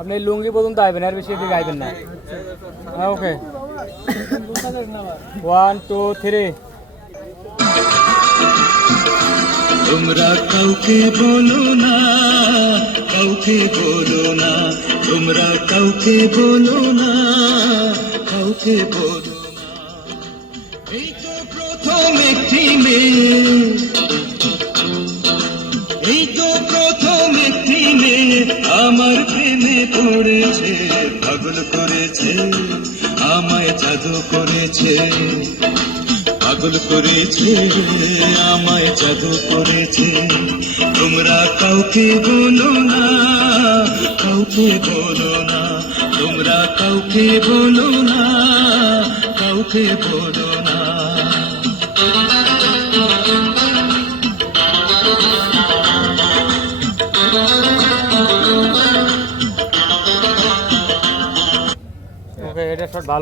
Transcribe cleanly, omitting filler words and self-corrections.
আপনি লুঙ্গি পর্যন্ত আইবেন, আর বেশি দিকে আইবেন না। ওকে, 1 2 3। তোমরা কাউকে বলো না, কাউকে বলো না, তোমরা কাউকে বলো না, কাউকে বলো না। এই তো প্রথম একটি মেয়ে, এই তো প্রথম একটি মেয়ে আমার প্রেমে পড়েছে, পাগল করেছে, আমায় জাদু করেছে, পাগল করেছে, আমায় জাদু করেছে। তোমরা কাউকে বলো না, কাউকে বলো না, তোমরা কাউকে বলো না, কাউকে বলো না। ওকে, এটা শট ভালো।